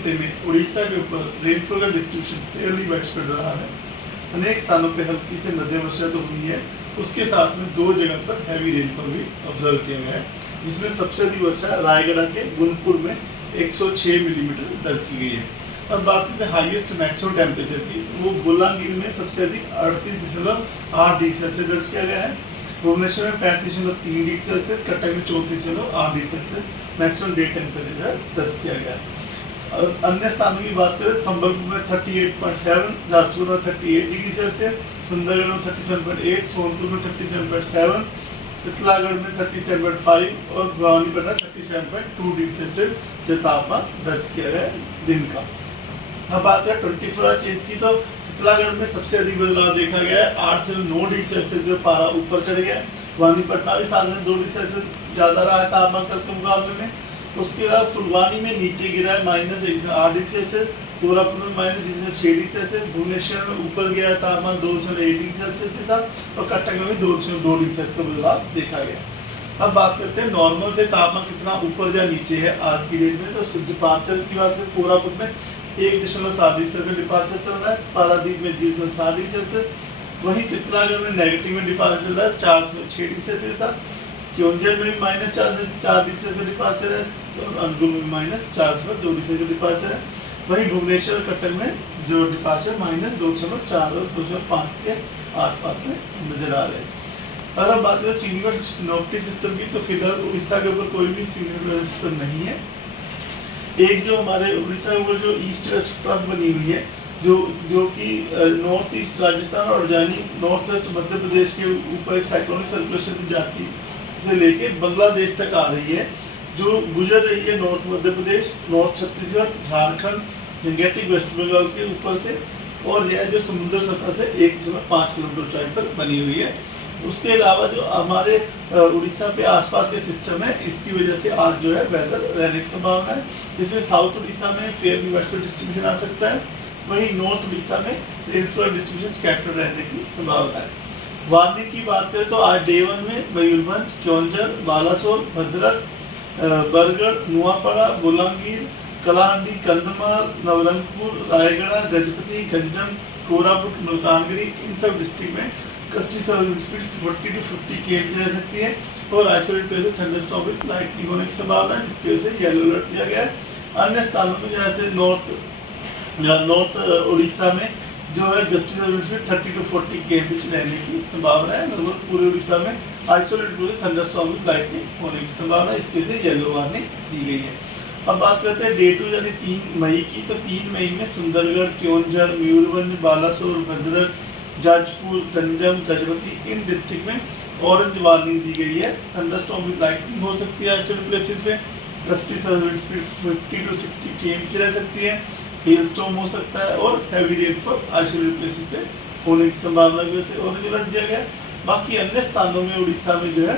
घंटे में उड़ीसा के ऊपर रेनफॉल का डिस्ट्रीब्यूशन फेयरली वाइडस्प्रेड रहा है। अनेक स्थानों पे हल्की से मध्यम वर्षा तो हुई है, उसके साथ में 2 जगह पर हैवी रेनफॉल भी ऑब्जर्व किया गया है, जिसमें सबसे अधिक वर्षा रायगढ़ के गुनपुर में 106 मिलीमीटर दर्ज की गई है। अब बात करते हैं हाईएस्ट मैक्सिमम टेम्परेचर की, वो बोलांगीर में सबसे अधिक 38.8 डिग्री सेल्सियस दर्ज किया गया है। भुवनेश्वर में 35.3 डिग्री सेल्सियस, कटक में 34.8 degree Celsius maximum day temperature दर्ज किया गया है। और अन्य स्थानों की बात करें, संबलपुर में 38.7, जाजपुर में 38 डिग्री सेल्सियस, सुंदरगढ़ में 37.8, सोनपुर में 37.7, तितलागढ़ में 37.5 और भवानीपटना 37.2 डिग्री सेल्सियस जो तापमान दर्ज किया गया है दिन का। अब बात करें 24 आवर चेंज की, तो तितलागढ़ में सबसे अधिक बदलाव देखा गया है, 8 से 9 डिग्री सेल्सियस जो पारा ऊपर चढ़ गया है। भवानीपटना भी 7 से 2 डिग्री सेल्सियस ज़्यादा रहा है तापमान कल के मुकाबले में। उसके अलावा फुलवानी में नीचे गिरा है -1 से 8 डिग्री सेल्सियस, कोरापुट में -6 डिग्री सेल्सियस, भुवनेश्वर में ऊपर गया तापमान 2.1 डिग्री सेल्सियस के साथ, और कटक में भी 2.2 डिग्री सेल्सियस का बदलाव देखा गया। अब बात करते हैं नॉर्मल से तापमान कितना ऊपर या नीचे है आज की डेट में। तो डिपार्चर की बात करें, कोरापुट में 1.7 डिग्री सेल्सियस डिपार्चर चल रहा है, पारादीप में 0.7 डिग्री सेल्सियस, वहीं तितलागढ़ में नेगेटिव में डिपार्चर चल रहा है 4.6 डिग्री सेल्सियस के साथ, क्योंझर में भी -4 से 4 डिग्री सेल्सियस डिपार्चर है, और अनुगुल में -4 से 2 डिग्री सेल्सियस डिपार्चर है। वहीं भुवनेश्वर कटक में जो डिपार्चर -2.4 और 2.5 के आसपास में नजर आ रहे हैं। अगर हम बात करें सीनियर सिनोप्टिक सिस्टम की, तो फिलहाल उड़ीसा के ऊपर कोई भी सीनियर सिस्टम नहीं है। एक जो हमारे उड़ीसा के ऊपर जो ईस्ट वेस्ट ट्रफ बनी हुई है, जो कि नॉर्थ ईस्ट राजस्थान और जानी नॉर्थ वेस्ट मध्य प्रदेश के ऊपर एक साइक्लोनिक सर्कुलेशन से जाती से लेके बांग्लादेश तक आ रही है, जो गुजर रही है north Madhya Pradesh, north Chhattisgarh, Jharkhand, Gangetic west Bengal के ऊपर से, और यह जो समुद्र सतह से 1.5 किलोमीटर ऊंचाई पर बनी हुई है। उसके अलावा जो हमारे उड़ीसा पे आसपास के सिस्टम है, इसकी वजह से आज जो है वेदर रहने की संभावना है। इसमें साउथ उड़ीसा में फेयरली वाइडस्प्रेड डिस्ट्रीब्यूशन आ सकता है, वहीं नॉर्थ उड़ीसा में रेनफॉल डिस्ट्रीब्यूशन स्कैटर्ड रहने की संभावना है। वार्निंग की बात करें तो आज डे 1 में मयूरभंज, क्योंझर, बालासोर, भद्रक, बरगढ़, नुआपड़ा, बोलांगीर, कलाहांडी, कंधमाल, नवरंगपुर, रायगढ़, गजपति, गंजम, कोरापुट, मलकानगिरी, इन सब डिस्ट्रिक्ट में गस्टी स्पीड 40 to 50 km रह सकती है, और isolated places thunderstorm with lightning होने की संभावना है, जिसकी वजह से येलो अलर्ट दिया गया है। अन्य स्थानों में जैसे नॉर्थ उड़ीसा में जो है गस्टी स्पीड 30 to 40 km रहने की संभावना है। लगभग पूरे उड़ीसा में आइसोलेटेड थंडरस्टॉर्म विद लाइटनिंग होने की संभावना है, इसकी वजह से येलो वार्निंग दी गई है। अब बात करते हैं डे 2 यानी 3 मई की, तो 3 मई में सुंदरगढ़, क्योंझर, मयूरभंज, बालासोर, भद्रक, जाजपुर, गंजम, गजपति, इन डिस्ट्रिक्ट में ऑरेंज वार्निंग दी गई है। थंडरस्टॉर्म विद लाइटनिंग हो सकती है ऐसे प्लेसेस पे, गस्टी स्पीड 50 to 60 km रह सकती है, हेल स्टॉर्म हो सकता है, और हैवी रेनफॉल आइसोलेटेड प्लेसेस पे होने की संभावना की वजह से ऑरेंज अलर्ट दिया गया। बाकी अन्य स्थानों में उड़ीसा में जो है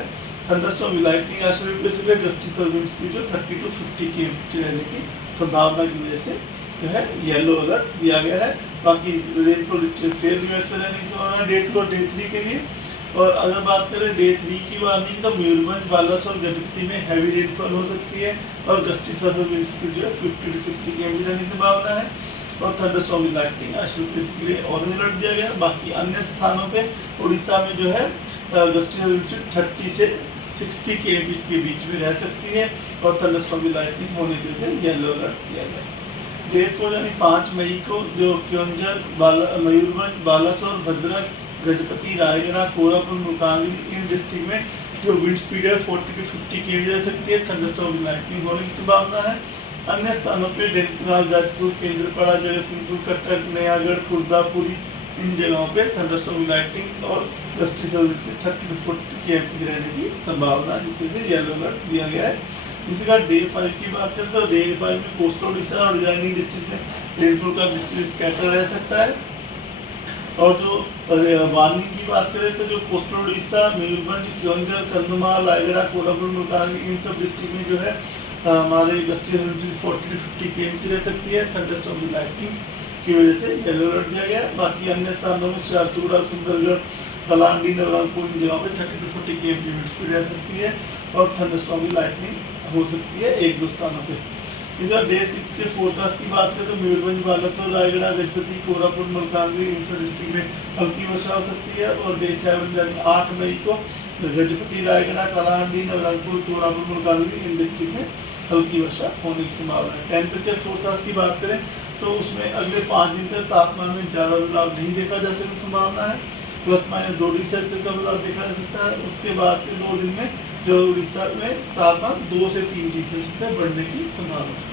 thunderstorm with lightning isolated places पे गस्टी स्पीड जो 30 to 50 km रहने की संभावना की वजह से जो है येलो अलर्ट दिया गया है। बाकी रेनफॉल फेयरली वाइडस्प्रेड रहने की संभावना डे 2 और डे 3 के लिए। और अगर बात करें डे 3 की वार्निंग, तो मयूरभंज, बालासोर, गजपति में हैवी रेनफॉल हो सकती है, और गस्टी स्पीड जो है 50 to 60 km रहने की संभावना है, और thunderstorm with lightning isolated places के लिए ऑरेंज अलर्ट दिया गया। बाकी अन्य स्थानों पे उड़ीसा में जो है गस्टी स्पीड 30 से 60 km के बीच में रह सकती है, और थंडरस्टॉर्म विद लाइटनिंग होने की वजह से येलो अलर्ट दिया गया। डे 4 यानी 5 मई को जो क्योंझर, मयूरभंज, बालासोर, भद्रक, गजपति, रायगढ़, कोरापुट, मलकानगिरी, इन डिस्ट्रिक्ट में जो विंड स्पीड है 40 to 50 km रह सकती है, थंडरस्टॉर्म विद लाइटनिंग होने की संभावना है। अन्य स्थानों पे ढेंकानाल, जाजपुर, केंद्रपाड़ा, जगतसिंहपुर, कटक, नयागढ़, खुर्दापुरी, इन जगहों पे थंडरस्टॉर्म विद लाइटनिंग और गस्टी स्पीड 30 to 40 km रहने की संभावना है, जिससे येलो अलर्ट दिया गया है। इसी का डे 5 की बात करें, तो डे 5 में कोस्टल उड़ीसा और जानी डिस्ट्रिक्ट में रेनफॉल का डिस्ट्रिक्ट स्कैटर रह सकता है। और जो वार्निंग की बात करें, तो जो कोस्टल उड़ीसा, मयूरभंज, क्योंझर, कंधमाल, रायगढ़, कोरापुट, मलकानगिरी, इन सब डिस्ट्रिक्ट में जो है हमारे गस्टी 40 to 50 km रह सकती है, थंडरस्टॉर्म विद लाइटनिंग की वजह से येलो अलर्ट दिया गया। बाकी अन्य स्थानों में शाहपुरा, सुंदरगढ़, कलाहांडी, नवरंगपुर, इन जगहों पे 30 to 40 km की विंड स्पीड रह सकती है, और थंडरस्टॉर्म विद लाइटनिंग हो सकती है 1-2 स्थानों पे। इस बार डे 6 के फोरकास्ट की बात करें तो मयूरभंज, बालासोर, रायगढ़, गजपति, कोरापुट, मलकानगिरी इन सब डिस्ट्रिक्ट में हल्की वर्षा हो सकती है। और डे 7 यानी 8 मई को गजपति, रायगढ़, कालाहांडी, नवरंगपुर, कोरापुट, मलकानगिरी इन डिस्ट्रिक्ट में हल्की वर्षा होने की संभावना है। टेम्परेचर फोरकास्ट की बात करें तो उसमें अगले 5 दिन तक तापमान में ज़्यादा बदलाव नहीं देखा जा सकने की संभावना है, ±2 डिग्री सेल्सियस का बदलाव देखा जा सकता है। उसके बाद के 2 दिन में जो उड़ीसा में तापमान 2 से 3 डिग्री सेल्सियस तक बढ़ने की संभावना है।